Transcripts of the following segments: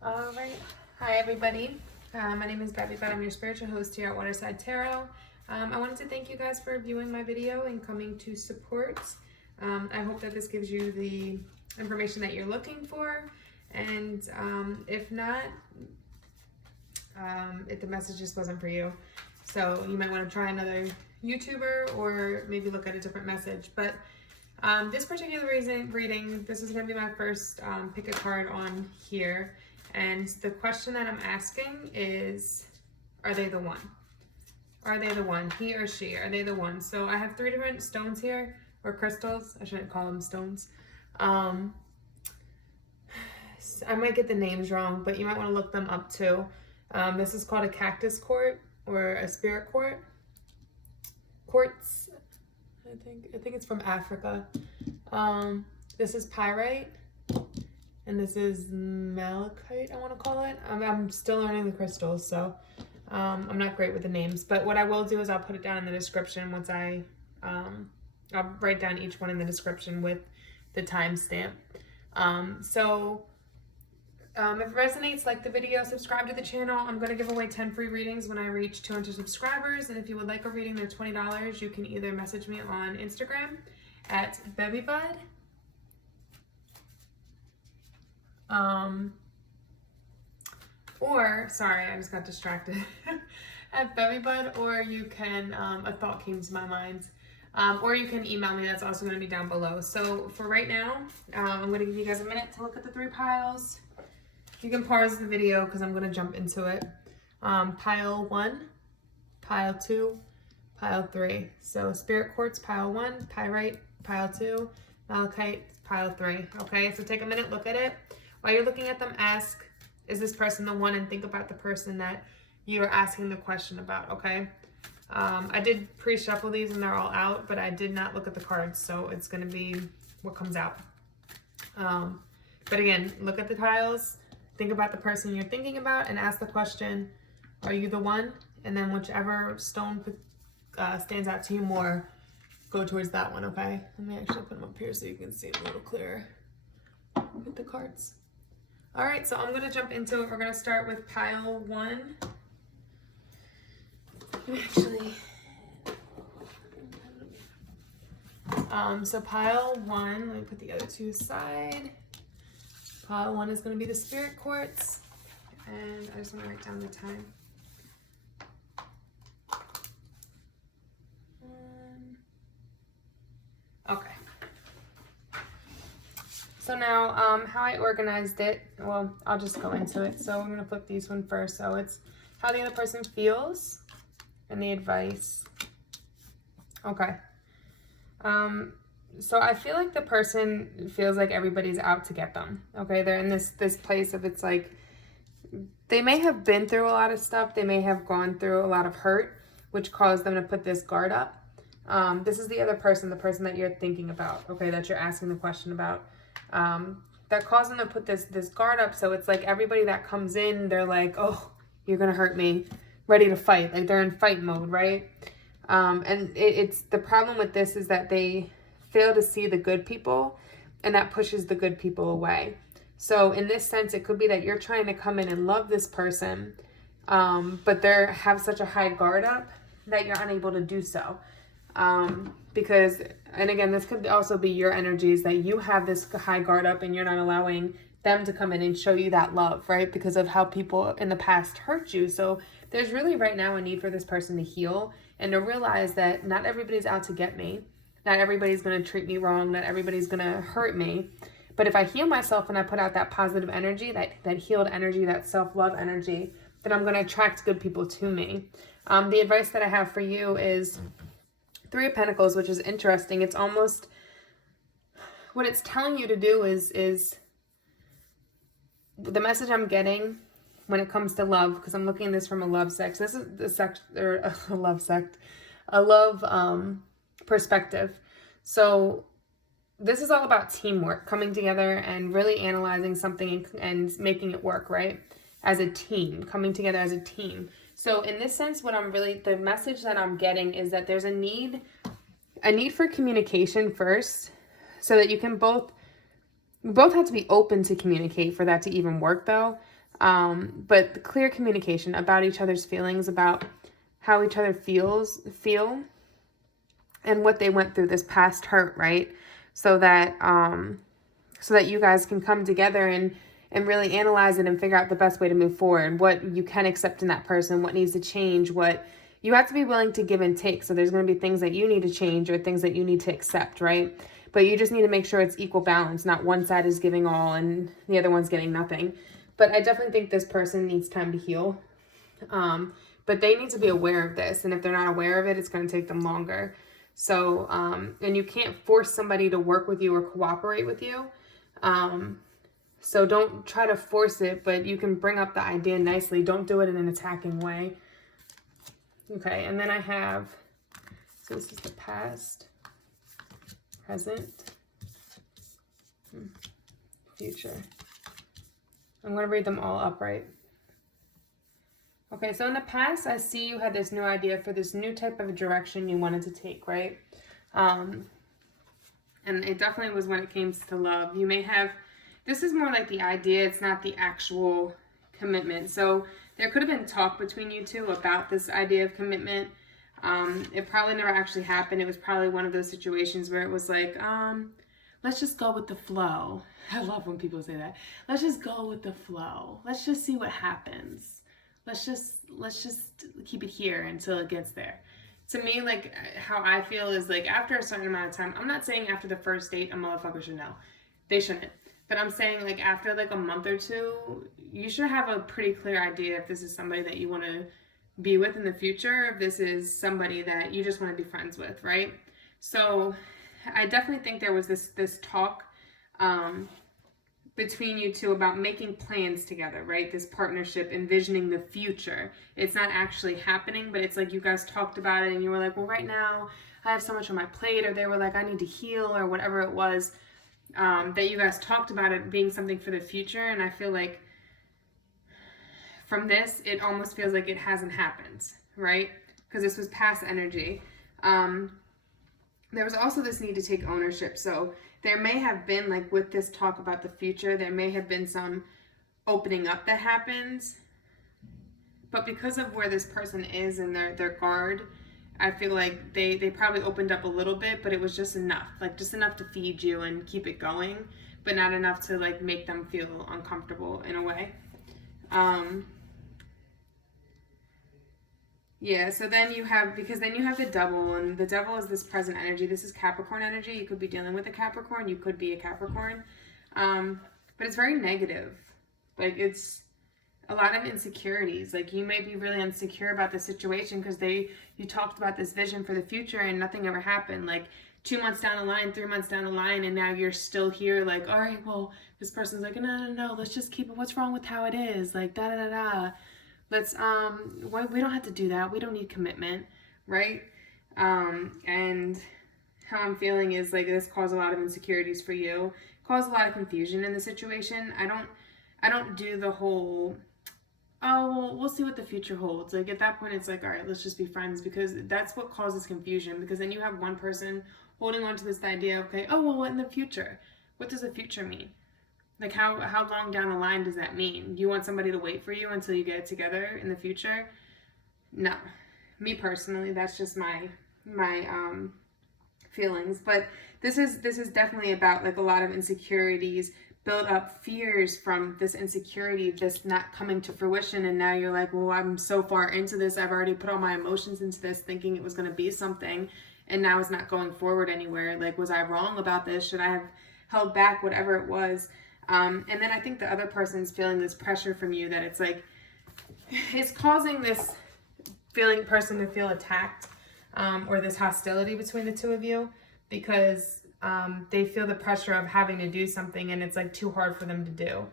All right. Hi, everybody. My name is bevybud. I'm your spiritual host here at Waterside Tarot. I wanted to thank you guys for viewing my video and coming to support. I hope that this gives you the information that you're looking for. And if not, if the message just wasn't for you. So you might want to try another YouTuber or maybe look at a different message. But this particular reading, this is going to be my first pick a card on here. And the question that I'm asking is, are they the one? Are they the one? He or she, are they the one? So I have 3 different stones here, or crystals. I shouldn't call them stones. I might get the names wrong, but you might want to look them up too. This is called a cactus quart or a spirit quart. Quartz, I think it's from Africa. This is pyrite. And this is malachite, I want to call it. I'm still learning the crystals, so I'm not great with the names. But what I will do is I'll put it down in the description once I'll write down each one in the description with the timestamp. If it resonates, like the video, subscribe to the channel. I'm going to give away 10 free readings when I reach 200 subscribers. And if you would like a reading, they're $20. You can either message me on Instagram at bevybud. Or, sorry, I just got distracted at bevybud, or you can, a thought came to my mind, or you can email me. That's also going to be down below. So for right now, I'm going to give you guys a minute to look at the 3 piles. You can pause the video because I'm going to jump into it. Pile 1, pile 2, pile 3. So spirit quartz, pile 1, pyrite, pile 2, malachite, pile 3. Okay, so take a minute, look at it. While you're looking at them, ask, is this person the one? And think about the person that you're asking the question about, okay? I did pre-shuffle these and they're all out, but I did not look at the cards, so it's going to be what comes out. But again, look at the piles, think about the person you're thinking about, and ask the question, are you the one? And then whichever stone stands out to you more, go towards that one, okay? Let me actually put them up here so you can see it a little clearer with the cards. All right, so I'm gonna jump into it. We're gonna start with pile 1. Actually, so pile 1, let me put the other 2 aside. Pile 1 is gonna be the spirit quartz, and I just wanna write down the time. Okay. So now, how I organized it, well, I'll just go into it. So I'm going to flip these one first. So it's how the other person feels and the advice. Okay. So I feel like the person feels like everybody's out to get them. Okay, they're in this place of, it's like, they may have been through a lot of stuff. They may have gone through a lot of hurt, which caused them to put this guard up. This is the other person, the person that you're thinking about, okay, that you're asking the question about. That caused them to put this guard up. So it's like everybody that comes in, they're like, oh, you're gonna hurt me, ready to fight. Like they're in fight mode, right? And it's the problem with this is that they fail to see the good people, and that pushes the good people away. So in this sense, it could be that you're trying to come in and love this person, but they have such a high guard up that you're unable to do so. Because, and again, this could also be your energies that you have this high guard up and you're not allowing them to come in and show you that love, right? Because of how people in the past hurt you. So there's really right now a need for this person to heal and to realize that not everybody's out to get me. Not everybody's going to treat me wrong. Not everybody's going to hurt me. But if I heal myself and I put out that positive energy, that healed energy, that self-love energy, then I'm going to attract good people to me. The advice that I have for you is 3 of Pentacles, which is interesting. It's almost, what it's telling you to do is the message I'm getting when it comes to love, because I'm looking at this from a love sect. This is the sect, or a love sect, a love perspective. So this is all about teamwork, coming together and really analyzing something and making it work, right? As a team, coming together as a team. So in this sense, what I'm really, the message that I'm getting is that there's a need for communication first, so that you can both have to be open to communicate for that to even work though. But the clear communication about each other's feelings, about how each other feel, and what they went through, this past hurt, right? So that you guys can come together and really analyze it and figure out the best way to move forward, what you can accept in that person, what needs to change, what you have to be willing to give and take. So there's going to be things that you need to change or things that you need to accept, right? But you just need to make sure it's equal balance, not one side is giving all and the other one's getting nothing. But I definitely think this person needs time to heal. But they need to be aware of this. And if they're not aware of it, it's going to take them longer. So, and you can't force somebody to work with you or cooperate with you. So don't try to force it, but you can bring up the idea nicely. Don't do it in an attacking way. Okay, and then I have, so this is the past, present, future. I'm going to read them all upright. Okay, so in the past, I see you had this new idea for this new type of direction you wanted to take, right? And it definitely was when it came to love. You may have, this is more like the idea, it's not the actual commitment. So there could have been talk between you two about this idea of commitment. It probably never actually happened. It was probably one of those situations where it was like, let's just go with the flow. I love when people say that. Let's just go with the flow. Let's just see what happens. Let's just keep it here until it gets there. To me, like, how I feel is like after a certain amount of time, I'm not saying after the first date a motherfucker should know. They shouldn't. But I'm saying like after like a month or two, you should have a pretty clear idea if this is somebody that you want to be with in the future, if this is somebody that you just want to be friends with, right? So I definitely think there was this talk between you two about making plans together, right? This partnership, envisioning the future. It's not actually happening, but it's like you guys talked about it and you were like, well, right now I have so much on my plate, or they were like, I need to heal, or whatever it was, that you guys talked about it being something for the future. And I feel like from this, it almost feels like it hasn't happened, right? Because this was past energy. There was also this need to take ownership. So there may have been, like with this talk about the future, there may have been some opening up that happens. But because of where this person is in their guard, I feel like they probably opened up a little bit, but it was just enough. Like just enough to feed you and keep it going, but not enough to like make them feel uncomfortable in a way. Yeah, so then you have, because then you have the devil, and the devil is this present energy. This is Capricorn energy. You could be dealing with a Capricorn. You could be a Capricorn. But it's very negative. Like it's a lot of insecurities. Like you may be really insecure about the situation because you talked about this vision for the future and nothing ever happened. Like 2 months down the line, 3 months down the line, and now you're still here like, all right, well, this person's like, no, let's just keep it. What's wrong with how it is? Like, da-da-da-da. Let's, we don't have to do that. We don't need commitment, right? And how I'm feeling is like this caused a lot of insecurities for you, caused a lot of confusion in the situation. I don't do the whole, oh, well, we'll see what the future holds. Like at that point, it's like, all right, let's just be friends, because that's what causes confusion, because then you have one person holding on to this idea, okay, oh, well, what in the future? What does the future mean? Like how long down the line does that mean? You want somebody to wait for you until you get it together in the future? No. Me personally, that's just my feelings. But this is definitely about like a lot of insecurities, built up fears from this insecurity, this not coming to fruition, and now you're like, well, I'm so far into this, I've already put all my emotions into this thinking it was going to be something, and now it's not going forward anywhere. Like, was I wrong about this? Should I have held back, whatever it was? And then I think the other person's feeling this pressure from you that it's like, it's causing this person to feel attacked, or this hostility between the two of you, because they feel the pressure of having to do something and it's like too hard for them to do.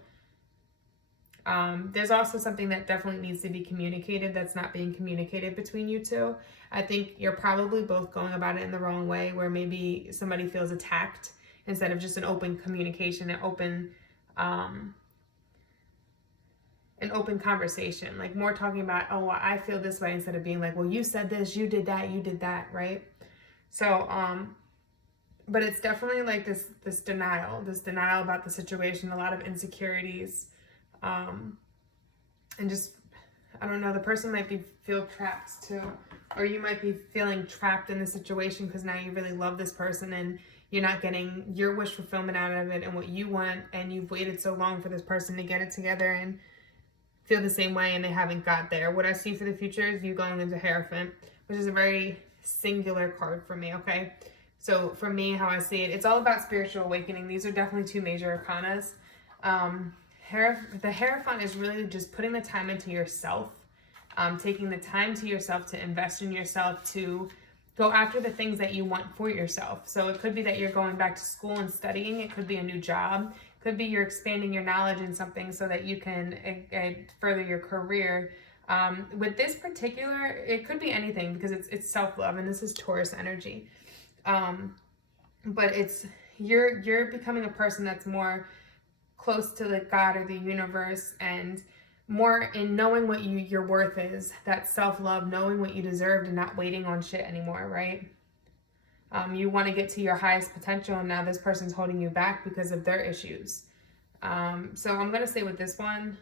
There's also something that definitely needs to be communicated that's not being communicated between you two. I think you're probably both going about it in the wrong way, where maybe somebody feels attacked instead of just an open communication, an open conversation, like more talking about, oh, well, I feel this way, instead of being like, well, you said this, you did that, right? So, but it's definitely like this denial about the situation, a lot of insecurities, and just, I don't know, the person might feel trapped too. Or you might be feeling trapped in the situation because now you really love this person and you're not getting your wish fulfillment out of it and what you want, and you've waited so long for this person to get it together and feel the same way and they haven't got there. What I see for the future is you going into Hierophant, which is a very singular card for me, okay? So for me, how I see it, it's all about spiritual awakening. These are definitely two major arcanas. The Hierophant is really just putting the time into yourself, taking the time to yourself to invest in yourself, to go after the things that you want for yourself. So it could be that you're going back to school and studying. It could be a new job. It could be you're expanding your knowledge in something so that you can further your career. With this particular, it could be anything because it's self-love, and this is Taurus energy. But it's you're becoming a person that's more close to the God or the universe, and more in knowing what your worth is, that self-love, knowing what you deserve and not waiting on shit anymore, right? You want to get to your highest potential, and now this person's holding you back because of their issues. So I'm going to say with this one,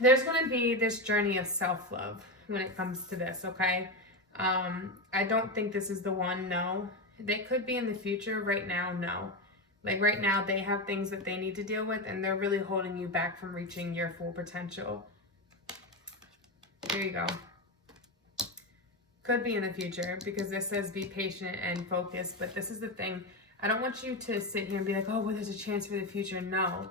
there's going to be this journey of self-love when it comes to this, okay? I don't think this is the one, no. They could be in the future. Right now, no. Like right now, they have things that they need to deal with, and they're really holding you back from reaching your full potential. There you go. Could be in the future, because this says be patient and focused, but this is the thing. I don't want you to sit here and be like, oh, well, there's a chance for the future. No.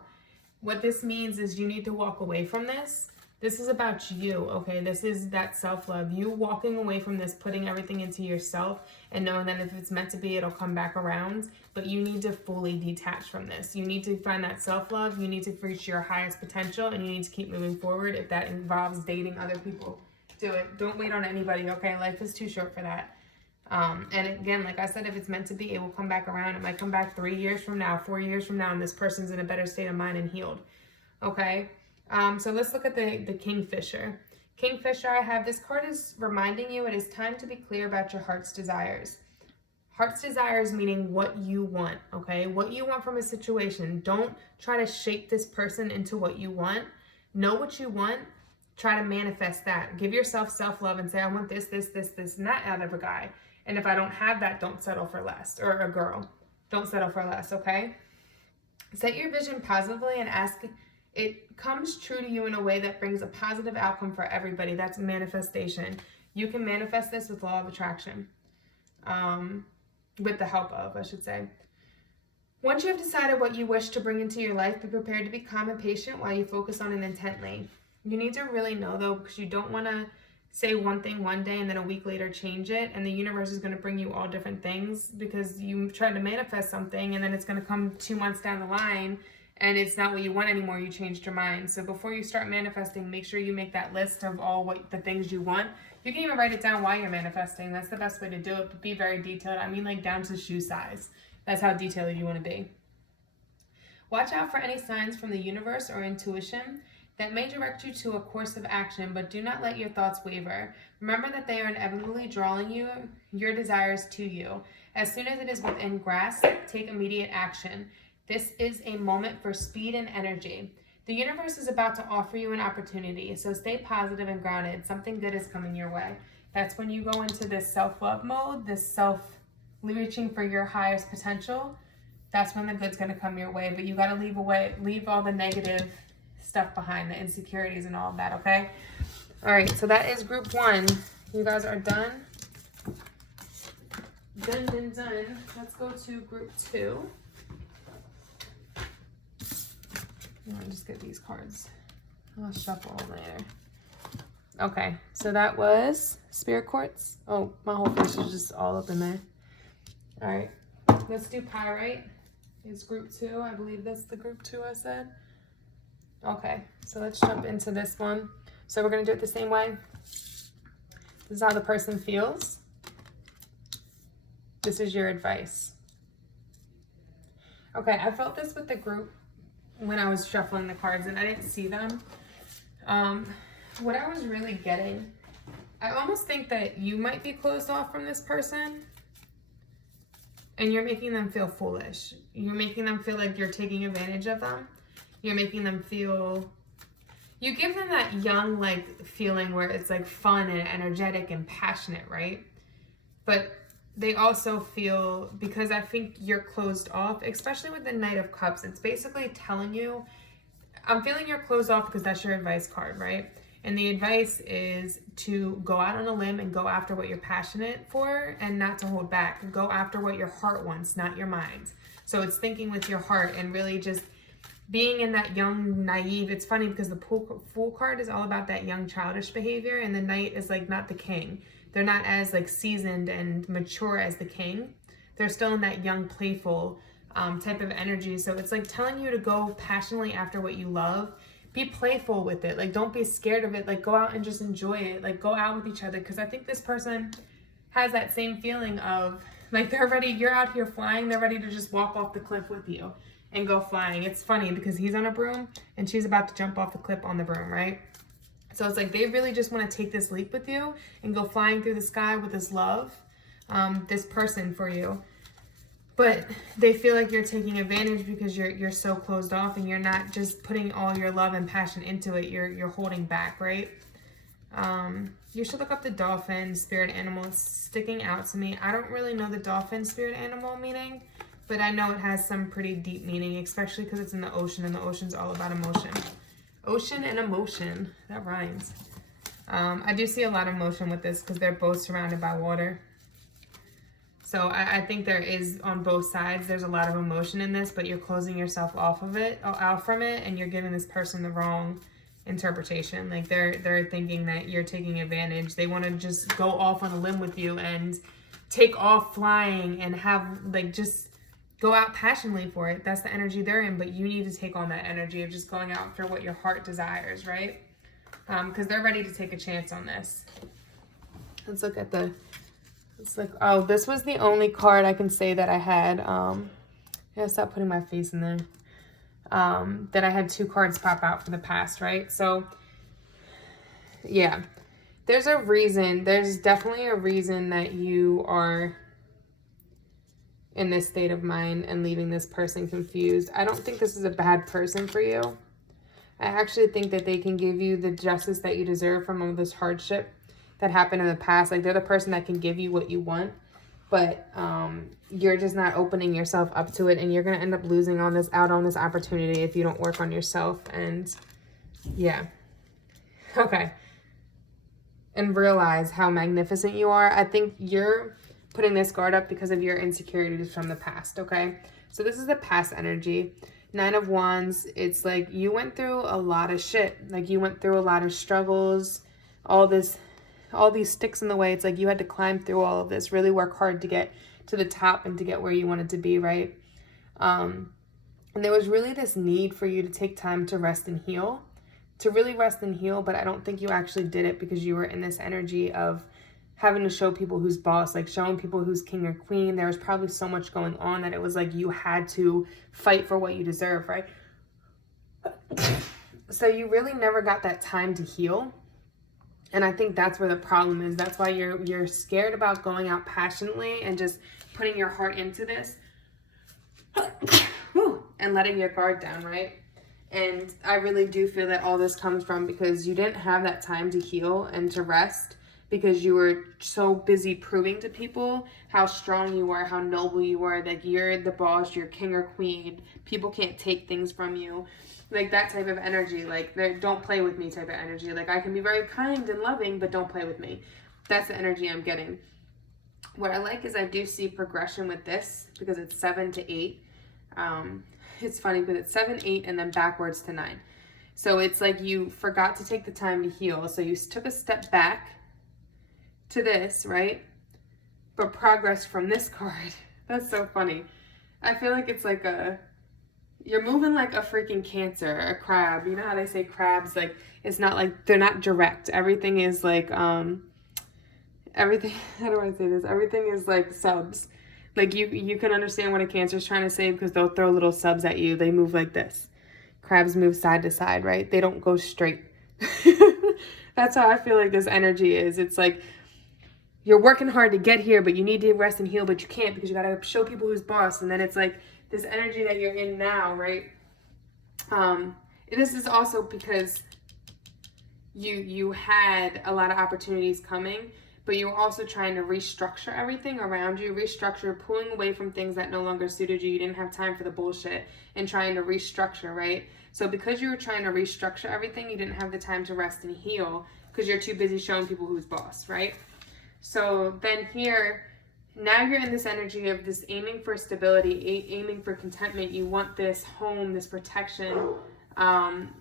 What this means is you need to walk away from this. This is about you, okay? This is that self-love. You walking away from this, putting everything into yourself, and knowing that if it's meant to be, it'll come back around. But you need to fully detach from this. You need to find that self-love. You need to reach your highest potential, and you need to keep moving forward. If that involves dating other people, do it. Don't wait on anybody, okay? Life is too short for that. And again, like I said, if it's meant to be, it will come back around. It might come back 3 years from now, 4 years from now, and this person's in a better state of mind and healed, okay? So let's look at the Kingfisher. Kingfisher, I have this card is reminding you it is time to be clear about your heart's desires. Heart's desires meaning what you want, okay? What you want from a situation. Don't try to shape this person into what you want. Know what you want. Try to manifest that. Give yourself self-love and say, I want this, this, this, this, and that out of a guy. And if I don't have that, don't settle for less. Or a girl. Don't settle for less, okay? Set your vision positively and ask it comes true to you in a way that brings a positive outcome for everybody. That's manifestation. You can manifest this with law of attraction. With the help of, I should say. Once you have decided what you wish to bring into your life, be prepared to be calm and patient while you focus on it intently. You need to really know, though, because you don't want to say one thing one day and then a week later change it, and the universe is going to bring you all different things because you tried to manifest something, and then it's going to come 2 months down the line and it's not what you want anymore. You changed your mind. So before you start manifesting, make sure you make that list of all the things you want. You can even write it down while you're manifesting. That's the best way to do it, but be very detailed. I mean, like down to shoe size. That's how detailed you want to be. Watch out for any signs from the universe or intuition that may direct you to a course of action, but do not let your thoughts waver. Remember that they are inevitably drawing your desires to you. As soon as it is within grasp, take immediate action. This is a moment for speed and energy. The universe is about to offer you an opportunity, so stay positive and grounded. Something good is coming your way. That's when you go into this self-love mode, this reaching for your highest potential. That's when the good's going to come your way, but you got to leave all the negative stuff behind, the insecurities and all of that, okay? All right, so that is group 1. You guys are done. Done. Let's go to group 2. I'll just get these cards. I'll shuffle them later. Okay, so that was Spirit Quartz. Oh, my whole face is just all up in there. All right, let's do Pyrite. It's group 2. I believe that's the group 2 I said. Okay, so let's jump into this one. So we're going to do it the same way. This is how the person feels. This is your advice. Okay, I felt this with the group when I was shuffling the cards and I didn't see them. What I was really getting, I almost think that you might be closed off from this person and you're making them feel foolish. You're making them feel like you're taking advantage of them. You're making them feel, you give them that young, like, feeling where it's, like, fun and energetic and passionate, right? But they also feel, because I think you're closed off, especially with the Knight of Cups, it's basically telling you, I'm feeling you're closed off because that's your advice card, right? And the advice is to go out on a limb and go after what you're passionate for and not to hold back. Go after what your heart wants, not your mind. So it's thinking with your heart and really just being in that young, naive. It's funny because the Fool card is all about that young, childish behavior, and the Knight is like not the King. They're not as like seasoned and mature as the King. They're still in that young, playful type of energy. So it's like telling you to go passionately after what you love. Be playful with it. Like, don't be scared of it. Like, go out and just enjoy it. Like, go out with each other. Because I think this person has that same feeling of, like, they're ready. You're out here flying. They're ready to just walk off the cliff with you and go flying. It's funny because he's on a broom and she's about to jump off the cliff on the broom, right? So it's like they really just want to take this leap with you and go flying through the sky with this love, this person for you. But they feel like you're taking advantage because you're so closed off and you're not just putting all your love and passion into it. You're holding back, right? You should look up the dolphin spirit animal. It's sticking out to me. I don't really know the dolphin spirit animal meaning, but I know it has some pretty deep meaning, especially because it's in the ocean, and the ocean's all about emotion. Ocean and emotion. That rhymes. I do see a lot of motion with this because they're both surrounded by water. So I think there is, on both sides, there's a lot of emotion in this, but you're closing yourself off of it, out from it, and you're giving this person the wrong interpretation. Like, they're thinking that you're taking advantage. They want to just go off on a limb with you and take off flying and have, like, just go out passionately for it. That's the energy they're in, but you need to take on that energy of just going out for what your heart desires, right? Because they're ready to take a chance on this. Let's look at the... It's like, oh, this was the only card I can say that I had. I gotta stop putting my face in there. That I had 2 cards pop out for the past, right? So, yeah. There's a reason. There's definitely a reason that you are in this state of mind and leaving this person confused. I don't think this is a bad person for you. I actually think that they can give you the justice that you deserve from all this hardship that happened in the past. Like, they're the person that can give you what you want, but you're just not opening yourself up to it, and you're gonna end up losing out on this opportunity if you don't work on yourself. And yeah, okay, and realize how magnificent you are. I think you're putting this guard up because of your insecurities from the past. Okay, so this is the past energy. 9 of Wands. It's like you went through a lot of shit. Like, you went through a lot of struggles, all these sticks in the way. It's like you had to climb through all of this, really work hard to get to the top and to get where you wanted to be, right? And there was really this need for you to take time to rest and heal, but I don't think you actually did it because you were in this energy of having to show people who's boss, like showing people who's king or queen. There was probably so much going on that it was like you had to fight for what you deserve, right? So you really never got that time to heal. And I think that's where the problem is. That's why you're scared about going out passionately and just putting your heart into this and letting your guard down, right? And I really do feel that all this comes from because you didn't have that time to heal and to rest because you were so busy proving to people how strong you are, how noble you are, that you're the boss, you're king or queen. People can't take things from you. Like, that type of energy, like, don't play with me type of energy. Like, I can be very kind and loving, but don't play with me. That's the energy I'm getting. What I like is I do see progression with this because it's 7 to 8. It's funny, but it's 7, 8, and then backwards to 9. So it's like you forgot to take the time to heal. So you took a step back to this, right? But progress from this card. That's so funny. I feel like it's like you're moving like a freaking Cancer, a crab. You know how they say crabs, like, it's not like, they're not direct. Everything is like, everything, how do I say this? Everything is like subs. Like, you can understand what a Cancer is trying to say because they'll throw little subs at you. They move like this. Crabs move side to side, right? They don't go straight. That's how I feel like this energy is. It's like, you're working hard to get here, but you need to rest and heal, but you can't because you got to show people who's boss. And then it's like, this energy that you're in now, right? This is also because you had a lot of opportunities coming, but you were also trying to restructure everything around you, pulling away from things that no longer suited you. You didn't have time for the bullshit, and trying to restructure, right? So because you were trying to restructure everything, you didn't have the time to rest and heal because you're too busy showing people who's boss, right? So then here, now you're in this energy of this aiming for stability, aiming for contentment. You want this home, this protection.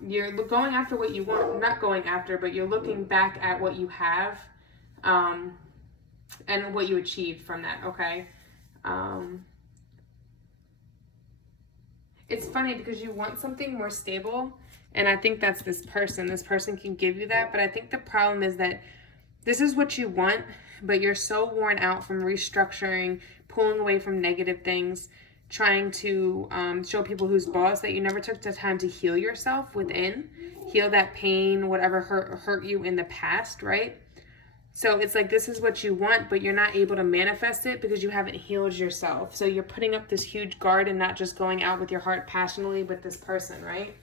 You're going after what you want, not going after, but you're looking back at what you have, and what you achieved from that, okay? It's funny because you want something more stable, and I think that's this person. This person can give you that, but I think the problem is that this is what you want, but you're so worn out from restructuring, pulling away from negative things, trying to show people who's boss, that you never took the time to heal yourself within, heal that pain, whatever hurt you in the past, right? So it's like, this is what you want, but you're not able to manifest it because you haven't healed yourself. So you're putting up this huge guard and not just going out with your heart passionately with this person, right?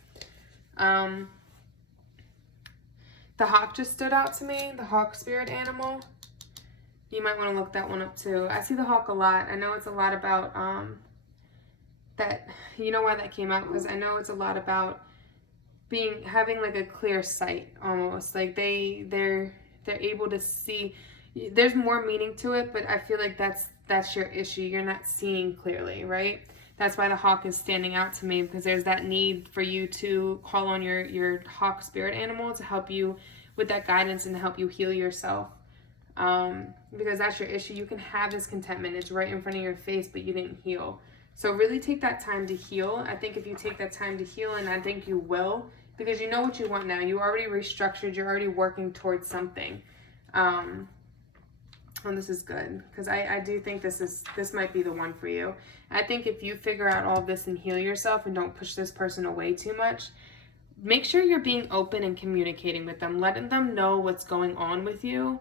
The hawk just stood out to me, the hawk spirit animal. You might want to look that one up too. I see the hawk a lot. I know it's a lot about that. You know why that came out? Because I know it's a lot about having like a clear sight almost. Like they're able to see. There's more meaning to it, but I feel like that's your issue. You're not seeing clearly, right? That's why the hawk is standing out to me, because there's that need for you to call on your hawk spirit animal to help you with that guidance and to help you heal yourself. Because that's your issue. You can have this contentment. It's right in front of your face, but you didn't heal. So really take that time to heal. I think if you take that time to heal, and I think you will, because you know what you want now. You already restructured. You're already working towards something. And this is good, because I do think this might be the one for you. I think if you figure out all of this and heal yourself and don't push this person away too much, make sure you're being open and communicating with them, letting them know what's going on with you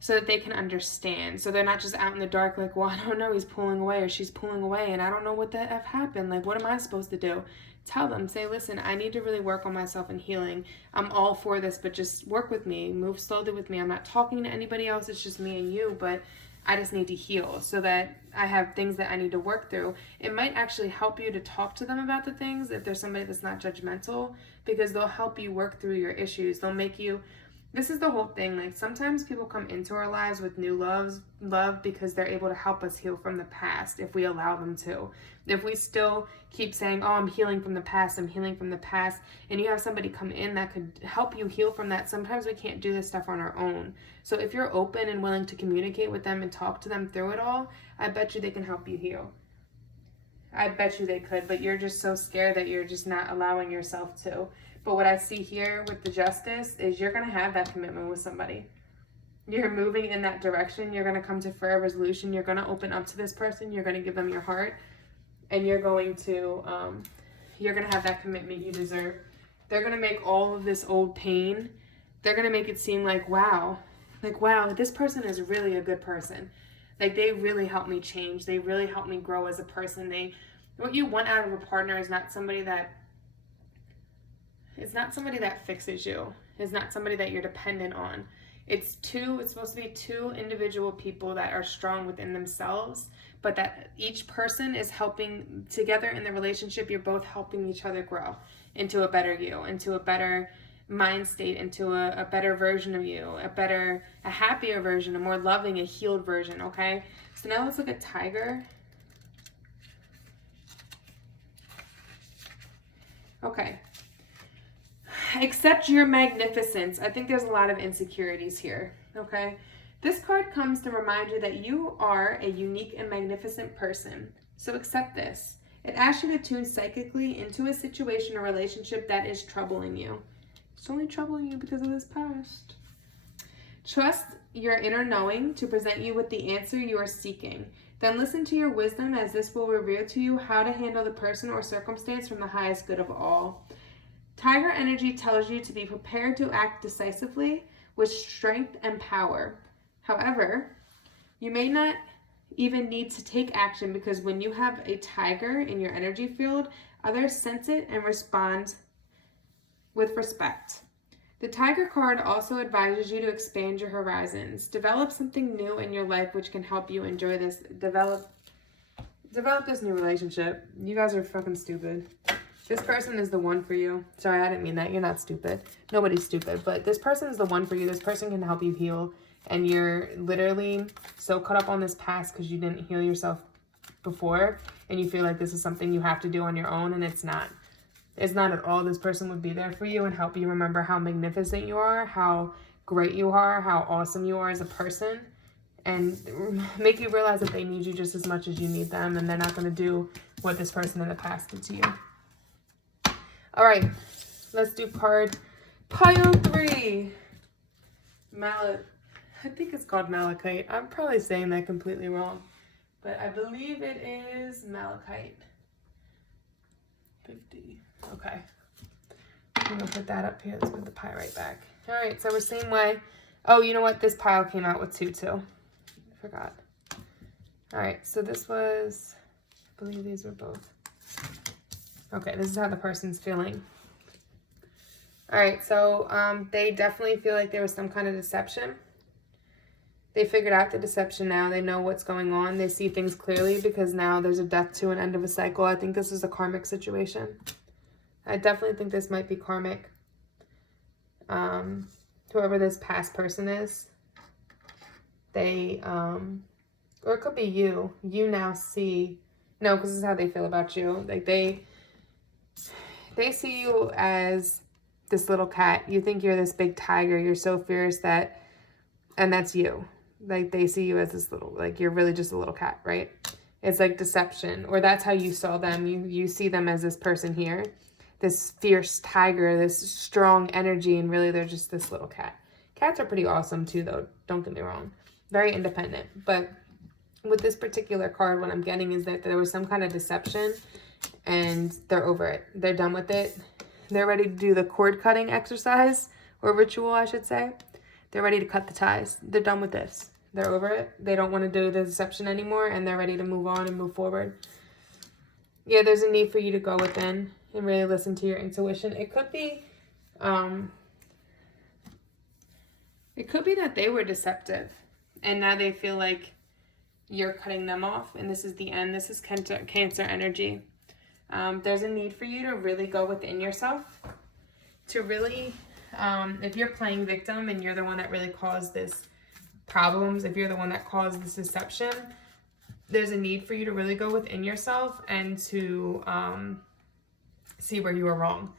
so that they can understand. So they're not just out in the dark like, well, I don't know, he's pulling away or she's pulling away and I don't know what the F happened. Like, what am I supposed to do? Tell them, say, listen, I need to really work on myself and healing. I'm all for this, but just work with me, move slowly with me. I'm not talking to anybody else, it's just me and you, but I just need to heal so that I have things that I need to work through. It might actually help you to talk to them about the things if there's somebody that's not judgmental, because they'll help you work through your issues. They'll make you, this is the whole thing, like sometimes people come into our lives with new love because they're able to help us heal from the past if we allow them to. If we still keep saying, oh, I'm healing from the past, I'm healing from the past, and you have somebody come in that could help you heal from that, sometimes we can't do this stuff on our own. So if you're open and willing to communicate with them and talk to them through it all, I bet you they can help you heal. I bet you they could, but you're just so scared that you're just not allowing yourself to. But what I see here with the justice is you're going to have that commitment with somebody. You're moving in that direction. You're going to come to fair resolution. You're going to open up to this person. You're going to give them your heart. And you're going to have that commitment you deserve. They're going to make all of this old pain, they're going to make it seem like, wow, this person is really a good person. Like, they really helped me change. They really helped me grow as a person. What you want out of a partner is not somebody that fixes you. It's not somebody that you're dependent on. It's supposed to be two individual people that are strong within themselves, but that each person is helping together in the relationship. You're both helping each other grow into a better you, into a better mind state, into a better version of you, a happier version, a more loving, a healed version, okay? So now let's look at Tiger. Okay. Accept your magnificence. I think there's a lot of insecurities here, okay? This card comes to remind you that you are a unique and magnificent person. So accept this. It asks you to tune psychically into a situation or relationship that is troubling you. It's only troubling you because of this past. Trust your inner knowing to present you with the answer you are seeking. Then listen to your wisdom, as this will reveal to you how to handle the person or circumstance from the highest good of all. Tiger energy tells you to be prepared to act decisively with strength and power. However, you may not even need to take action, because when you have a tiger in your energy field, others sense it and respond with respect. The Tiger card also advises you to expand your horizons. Develop something new in your life which can help you enjoy this. Develop this new relationship. You guys are fucking stupid. This person is the one for you. Sorry, I didn't mean that. You're not stupid. Nobody's stupid. But this person is the one for you. This person can help you heal. And you're literally so caught up on this past because you didn't heal yourself before. And you feel like this is something you have to do on your own. And it's not. It's not at all. This person would be there for you and help you remember how magnificent you are, how great you are, how awesome you are as a person. And make you realize that they need you just as much as you need them. And they're not going to do what this person in the past did to you. All right, let's do card pile 3. I think it's called Malachite. I'm probably saying that completely wrong, but I believe it is Malachite. 50. Okay. I'm gonna put that up here. Let's put the Pyrite back. All right, so we're same way. Oh, you know what? This pile came out with 2 too. I forgot. All right, so this was, I believe these were both. Okay, this is how the person's feeling. All right, so they definitely feel like there was some kind of deception. They figured out the deception now. They know what's going on. They see things clearly because now there's a death to an end of a cycle. I think this is a karmic situation. I definitely think this might be karmic. Whoever this past person is, they, or it could be you. You now see, no, because this is how they feel about you. Like they see you as this little cat. You think you're this big tiger. You're so fierce that, and that's you. Like they see you as this little, like you're really just a little cat, right? It's like deception, or that's how you saw them. You see them as this person here, this fierce tiger, this strong energy, and really they're just this little cat. Cats are pretty awesome too, though. Don't get me wrong. Very independent. But with this particular card, what I'm getting is that there was some kind of deception, and they're over it. They're done with it. They're ready to do the cord cutting exercise, or ritual, I should say. They're ready to cut the ties. They're done with this. They're over it. They don't want to do the deception anymore, and they're ready to move on and move forward. Yeah, there's a need for you to go within and really listen to your intuition. It could be that they were deceptive, and now they feel like you're cutting them off, and this is the end. This is Cancer energy. There's a need for you to really go within yourself, to really, if you're playing victim and you're the one that really caused this problems, if you're the one that caused this deception, there's a need for you to really go within yourself and to see where you were wrong,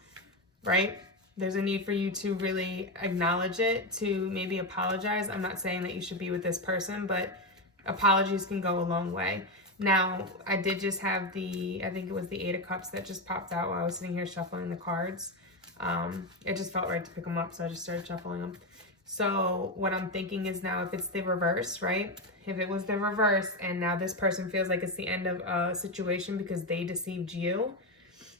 right? There's a need for you to really acknowledge it, to maybe apologize. I'm not saying that you should be with this person, but apologies can go a long way. Now, I did just have I think it was the 8 of Cups that just popped out while I was sitting here shuffling the cards. It just felt right to pick them up, so I just started shuffling them. So what I'm thinking is now if it's the reverse, right? If it was the reverse and now this person feels like it's the end of a situation because they deceived you,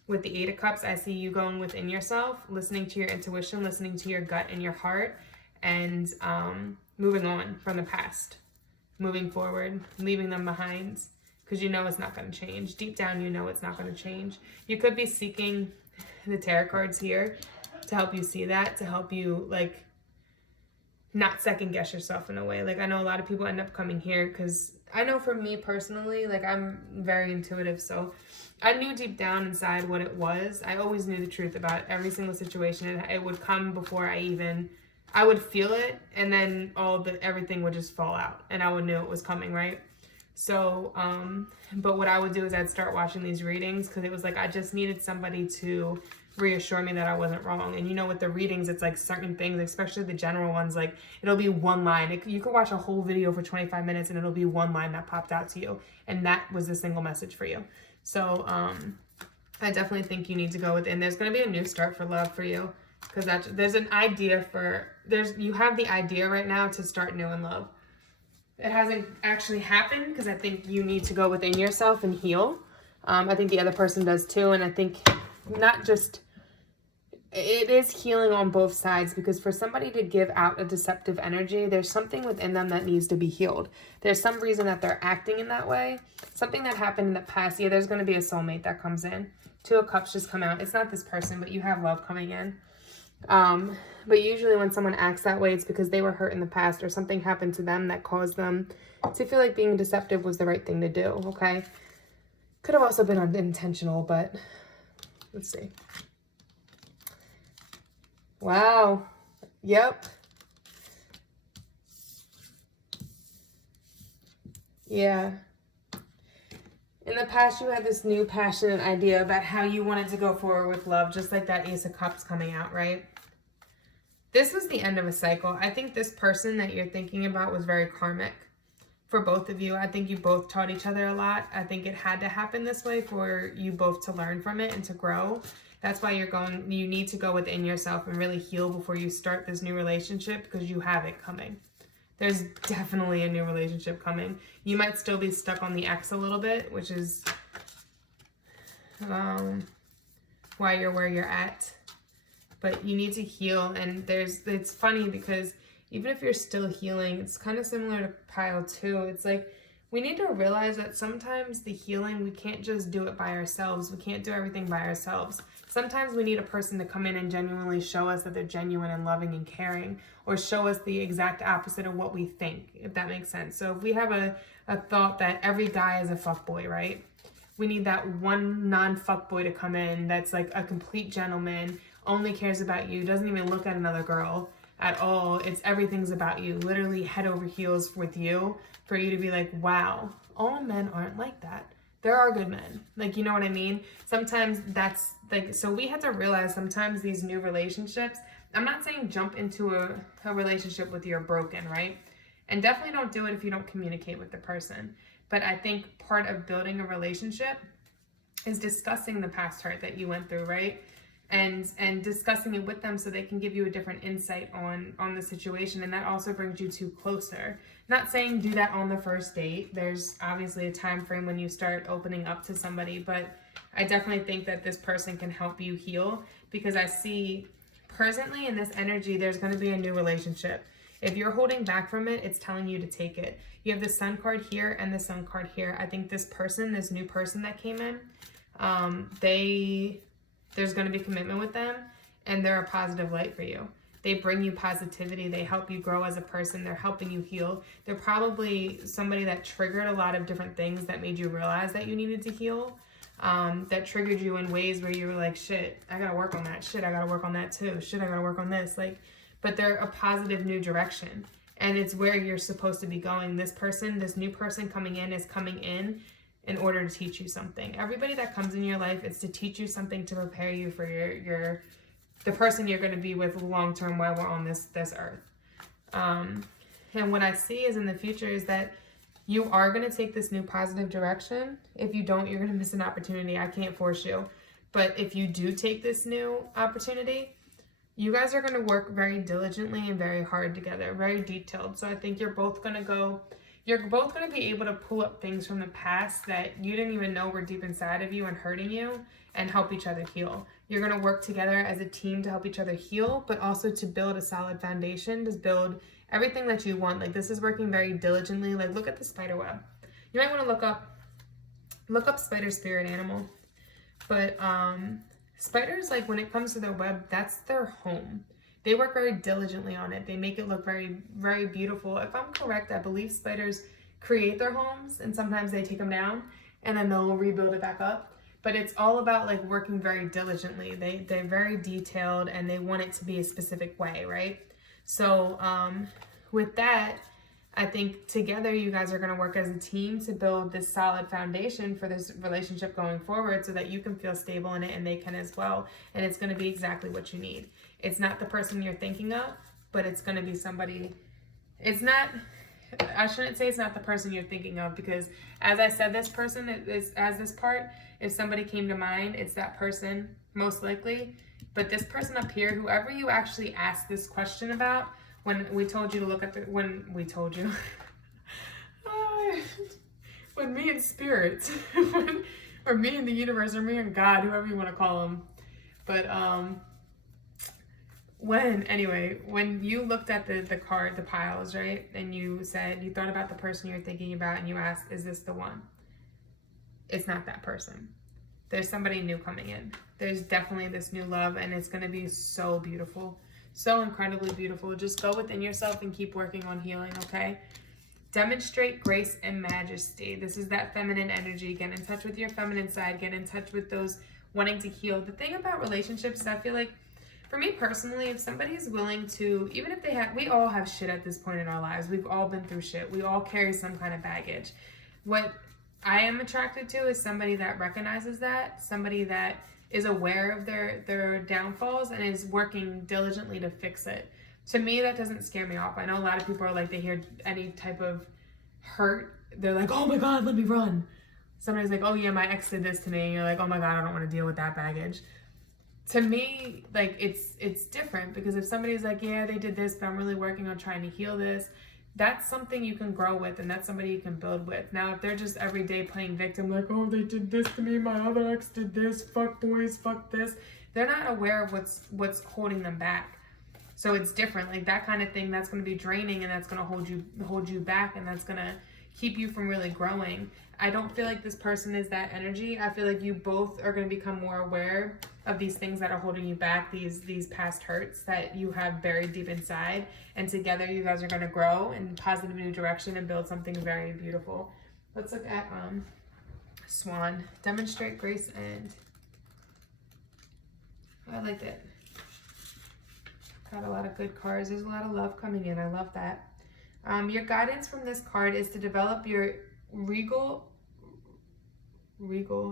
with the 8 of Cups, I see you going within yourself, listening to your intuition, listening to your gut and your heart, and moving on from the past, moving forward, leaving them behind, because you know it's not going to change. Deep down, you know it's not going to change. You could be seeking the tarot cards here to help you see that, to help you, like, not second guess yourself in a way. Like, I know a lot of people end up coming here because I know for me personally, like, I'm very intuitive, so I knew deep down inside what it was. I always knew the truth about every single situation. It would come before I would feel it, and then everything would just fall out, and I would know it was coming, right? So, but what I would do is I'd start watching these readings because it was like I just needed somebody to reassure me that I wasn't wrong. And you know, with the readings, it's like certain things, especially the general ones, like it'll be one line. You could watch a whole video for 25 minutes and it'll be one line that popped out to you. And that was the single message for you. So I definitely think you need to go within. There's going to be a new start for love for you because there's an idea you have the idea right now to start new in love. It hasn't actually happened because I think you need to go within yourself and heal. I think the other person does too. And I think it is healing on both sides, because for somebody to give out a deceptive energy, there's something within them that needs to be healed. There's some reason that they're acting in that way. Something that happened in the past. Yeah, there's going to be a soulmate that comes in. 2 of Cups just come out. It's not this person, but you have love coming in. But usually when someone acts that way, it's because they were hurt in the past or something happened to them that caused them to feel like being deceptive was the right thing to do, okay? Could have also been unintentional, but let's see. Wow. Yep. Yeah. In the past, you had this new passionate idea about how you wanted to go forward with love, just like that Ace of Cups coming out, right? This was the end of a cycle. I think this person that you're thinking about was very karmic for both of you. I think you both taught each other a lot. I think it had to happen this way for you both to learn from it and to grow. That's why you need to go within yourself and really heal before you start this new relationship, because you have it coming. There's definitely a new relationship coming. You might still be stuck on the ex a little bit, which is why you're where you're at. But you need to heal, and it's funny because even if you're still healing, it's kind of similar to pile 2. It's like we need to realize that sometimes the healing, we can't just do it by ourselves. We can't do everything by ourselves. Sometimes we need a person to come in and genuinely show us that they're genuine and loving and caring, or show us the exact opposite of what we think, if that makes sense. So if we have a thought that every guy is a fuckboy, right? We need that one non-fuckboy to come in that's like a complete gentleman, only cares about you, doesn't even look at another girl at all. Everything's about you, literally head over heels with you, for you to be like, wow, all men aren't like that. There are good men. Like, you know what I mean? Sometimes that's like, so we have to realize sometimes these new relationships, I'm not saying jump into a relationship with you're broken, right? And definitely don't do it if you don't communicate with the person. But I think part of building a relationship is discussing the past hurt that you went through, right? And discussing it with them so they can give you a different insight on the situation, and that also brings you two closer. Not saying do that on the first date. There's obviously a time frame when you start opening up to somebody, but I definitely think that this person can help you heal, because I see presently in this energy there's going to be a new relationship. If you're holding back from it, it's telling you to take it. You have the Sun card here and the Sun card here. I think this new person that came in, there's going to be commitment with them, and they're a positive light for you. They bring you positivity. They help you grow as a person. They're helping you heal. They're probably somebody that triggered a lot of different things that made you realize that you needed to heal, that triggered you in ways where you were like, shit, I got to work on that. Shit, I got to work on that too. Shit, I got to work on this. But they're a positive new direction, and it's where you're supposed to be going. This new person coming in is coming in order to teach you something. Everybody that comes in your life, it's to teach you something, to prepare you for the person you're going to be with long term while we're on this earth. And what I see is in the future is that you are going to take this new positive direction. If you don't, you're going to miss an opportunity. I can't force you. But if you do take this new opportunity, you guys are going to work very diligently and very hard together, very detailed. So I think you're both going to be able to pull up things from the past that you didn't even know were deep inside of you and hurting you, and help each other heal. You're going to work together as a team to help each other heal, but also to build a solid foundation, to build everything that you want. Like, this is working very diligently. Like, look at the spider web. You might want to look up spider spirit animal. But spiders, like, when it comes to their web, that's their home. They work very diligently on it. They make it look very, very beautiful. If I'm correct, I believe spiders create their homes, and sometimes they take them down and then they'll rebuild it back up. But it's all about like working very diligently. They're very detailed, and they want it to be a specific way, right? So with that, I think together you guys are going to work as a team to build this solid foundation for this relationship going forward, so that you can feel stable in it and they can as well. And it's going to be exactly what you need. It's not the person you're thinking of, but it's going to be somebody. I shouldn't say it's not the person you're thinking of, because as I said, this person as this part, if somebody came to mind, it's that person most likely. But this person up here, whoever you actually asked this question about, when we told you to look at when me and spirits, or me and the universe, or me and God, whoever you want to call them. But when you looked at the card, the piles, right? And you thought about the person you're thinking about, and you asked, is this the one? It's not that person. There's somebody new coming in. there's definitely this new love, and it's going to be so beautiful. So incredibly beautiful. Just go within yourself and keep working on healing, okay? Demonstrate grace and majesty. This is that feminine energy. Get in touch with your feminine side. Get in touch with those wanting to heal. The thing about relationships is I feel like, for me personally, if somebody's willing to, even if they have, we all have shit at this point in our lives. We've all been through shit. We all carry some kind of baggage. What I am attracted to is somebody that recognizes that, somebody that is aware of their downfalls and is working diligently to fix it. To me, that doesn't scare me off. I know a lot of people are like, they hear any type of hurt, they're like, oh my God, let me run. Somebody's like, oh yeah, my ex did this to me. And you're like, oh my God, I don't want to deal with that baggage. To me, like, it's different, because if somebody's like, yeah, they did this, but I'm really working on trying to heal this, that's something you can grow with, and that's somebody you can build with. Now, if they're just every day playing victim, like, oh, they did this to me, my other ex did this, fuck boys, fuck this, they're not aware of what's holding them back. So it's different. Like, that kind of thing, that's going to be draining, and that's going to hold you back, and that's going to keep you from really growing. I don't feel like this person is that energy. I feel like you both are going to become more aware of these things that are holding you back, these past hurts that you have buried deep inside, and together you guys are going to grow in a positive new direction and build something very beautiful. Let's look at Swan. Demonstrate grace and... I like it. Got a lot of good cards. There's a lot of love coming in. I love that. Your guidance from this card is to develop your regal,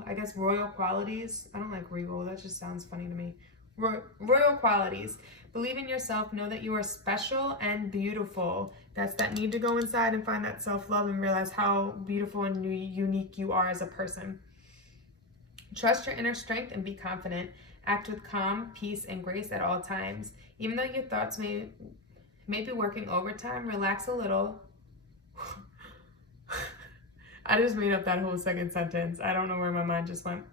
I guess royal qualities. I don't like regal. That just sounds funny to me. Royal qualities. Believe in yourself. Know that you are special and beautiful. That's that need to go inside and find that self-love and realize how beautiful and unique you are as a person. Trust your inner strength and be confident. Act with calm, peace, and grace at all times. Even though your thoughts may be working overtime, relax a little. I just made up that whole second sentence. I don't know where my mind just went.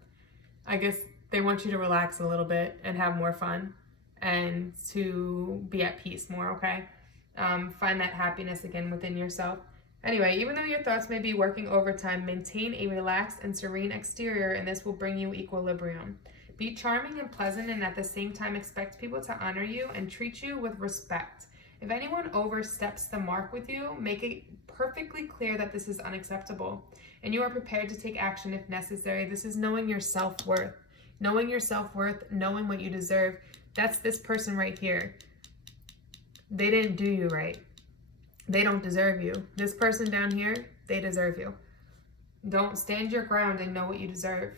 I guess they want you to relax a little bit and have more fun and to be at peace more, okay? Find that happiness again within yourself. Anyway, even though your thoughts may be working overtime, maintain a relaxed and serene exterior, and this will bring you equilibrium. Be charming and pleasant, and at the same time expect people to honor you and treat you with respect. If anyone oversteps the mark with you, make it perfectly clear that this is unacceptable, and you are prepared to take action if necessary. This is knowing your self-worth. Knowing your self-worth, knowing what you deserve. That's this person right here. They didn't do you right. They don't deserve you. This person down here, they deserve you. Don't stand your ground and know what you deserve.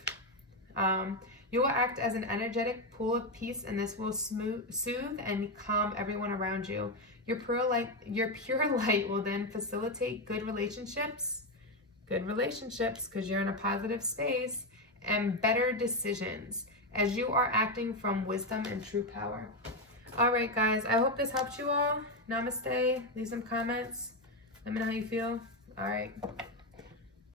You will act as an energetic pool of peace, and this will soothe and calm everyone around you. Your pure light will then facilitate good relationships, because you're in a positive space, and better decisions as you are acting from wisdom and true power. All right, guys, I hope this helped you all. Namaste. Leave some comments. Let me know how you feel. All right.